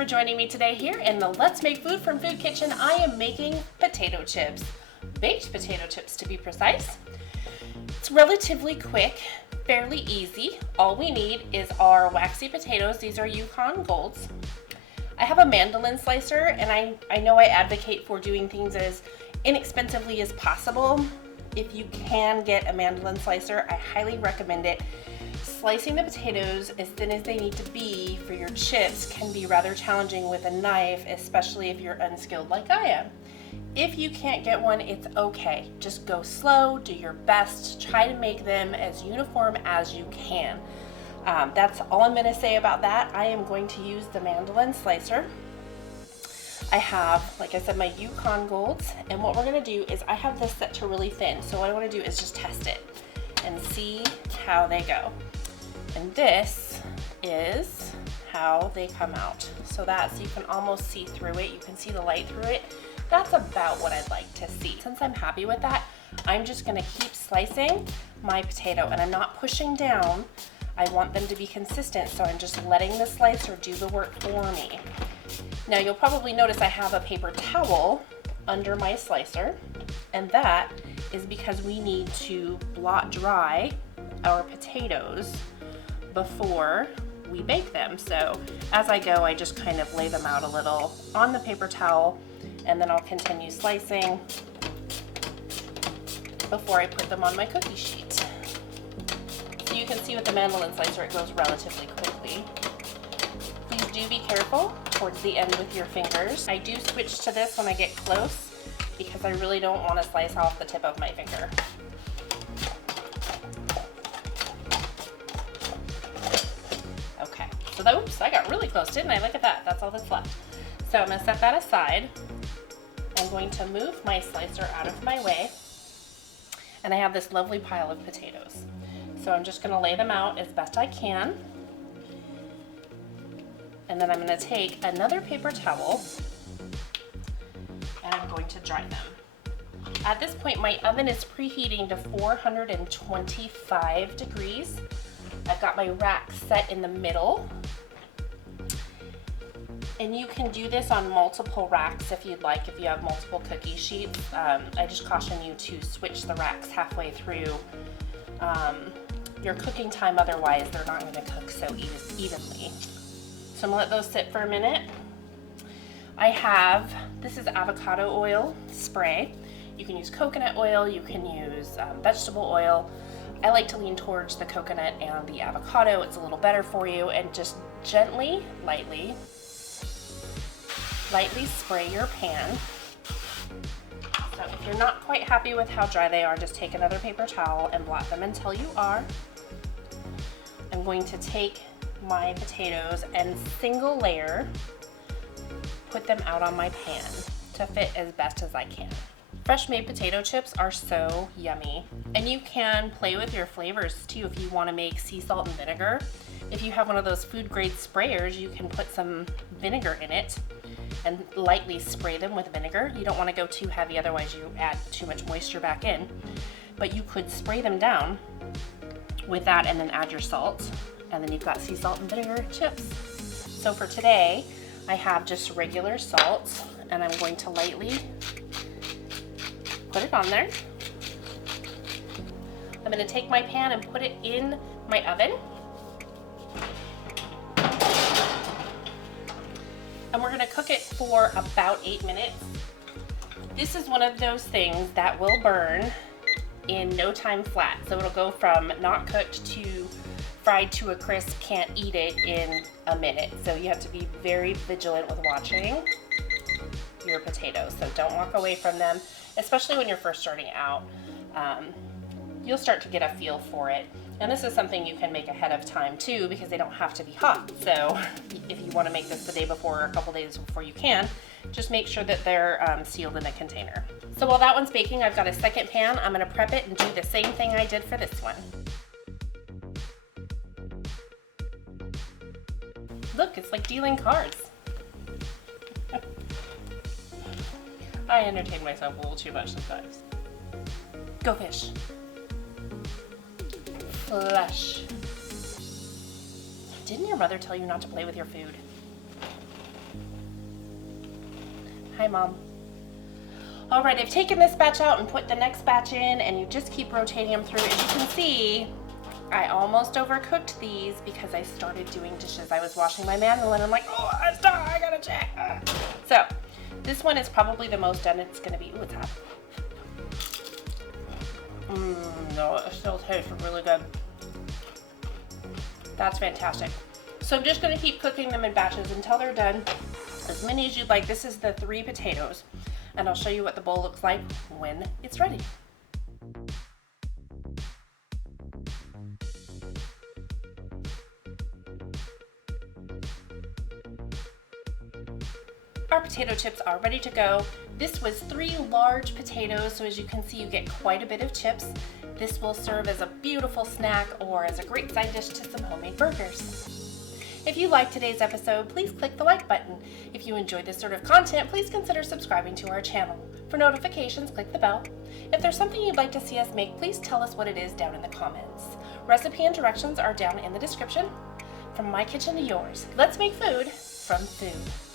for joining me today here in the Let's Make Food from Food Kitchen. I am making potato chips, baked potato chips to be precise. It's relatively quick, fairly easy. All we need is our waxy potatoes. These are Yukon Golds. I have a Mandoline Slicer, and I know I advocate for doing things as inexpensively as possible. If you can get a Mandoline Slicer, I highly recommend it. Slicing the potatoes as thin as they need to be for your chips can be rather challenging with a knife, especially if you're unskilled like I am. If you can't get one, it's okay. Just go slow, do your best, try to make them as uniform as you can. That's all I'm going to say about that. I am going to use the Mandoline Slicer. I have, like I said, my Yukon Golds, and what we're going to do is I have this set to really thin, so what I want to do is just test it and see how they go. And this is how they come out. So you can almost see through it. You can see the light through it. That's about what I'd like to see. Since I'm happy with that, I'm just gonna keep slicing my potato, and I'm not pushing down. I want them to be consistent, so I'm just letting the slicer do the work for me. Now you'll probably notice I have a paper towel under my slicer, and that is because we need to blot dry our potatoes before we bake them. So as I go, I just kind of lay them out a little on the paper towel, and then I'll continue slicing before I put them on my cookie sheet. So you can see with the Mandoline Slicer, it goes relatively quickly. Please do be careful towards the end with your fingers. I do switch to this when I get close because I really don't want to slice off the tip of my finger. So oops, I got really close, didn't I? Look at that, that's all that's left. So I'm gonna set that aside. I'm going to move my slicer out of my way. And I have this lovely pile of potatoes. So I'm just gonna lay them out as best I can. And then I'm gonna take another paper towel and I'm going to dry them. At this point, my oven is preheating to 425 degrees. I've got my rack set in the middle. And you can do this on multiple racks if you'd like, if you have multiple cookie sheets. I just caution you to switch the racks halfway through your cooking time, otherwise they're not going to cook so evenly. So I'm going to let those sit for a minute. This is avocado oil spray. You can use coconut oil, you can use vegetable oil. I like to lean towards the coconut and the avocado. It's a little better for you, and just gently, lightly spray your pan. So if you're not quite happy with how dry they are, just take another paper towel and blot them until you are. I'm going to take my potatoes and single layer, put them out on my pan to fit as best as I can. Fresh made potato chips are so yummy, and you can play with your flavors too if you want to make sea salt and vinegar. If you have one of those food grade sprayers, you can put some vinegar in it and lightly spray them with vinegar. You don't want to go too heavy, otherwise you add too much moisture back in. But you could spray them down with that and then add your salt, and then you've got sea salt and vinegar chips. So for today, I have just regular salt, and I'm going to lightly put it on there. I'm going to take my pan and put it in my oven. And we're going to cook it for about 8 minutes. This is one of those things that will burn in no time flat. So it'll go from not cooked to fried to a crisp, can't eat it in a minute. So you have to be very vigilant with watching your potatoes. So don't walk away from them, especially when you're first starting out. You'll start to get a feel for it. And this is something you can make ahead of time too, because they don't have to be hot. So if you want to make this the day before or a couple days before, you can. Just make sure that they're sealed in a container. So while that one's baking, I've got a second pan. I'm going to prep it and do the same thing I did for this one. Look, it's like dealing cards. I entertain myself a little too much sometimes. Go fish. Flush. Didn't your mother tell you not to play with your food? Hi, Mom. All right, I've taken this batch out and put the next batch in, and you just keep rotating them through. As you can see, I almost overcooked these because I started doing dishes. I was washing my mandolin. I'm like, oh, I gotta check. So this one is probably the most done it's gonna be. Ooh, it's hot. No, it still tastes really good. That's fantastic. So I'm just gonna keep cooking them in batches until they're done. As many as you'd like. This is the 3 potatoes, and I'll show you what the bowl looks like when it's ready. Our potato chips are ready to go. This was 3 large potatoes, so as you can see, you get quite a bit of chips. This will serve as a beautiful snack or as a great side dish to some homemade burgers. If you liked today's episode, please click the like button. If you enjoyed this sort of content, please consider subscribing to our channel. For notifications, click the bell. If there's something you'd like to see us make, please tell us what it is down in the comments. Recipe and directions are down in the description. From my kitchen to yours, let's make food from food.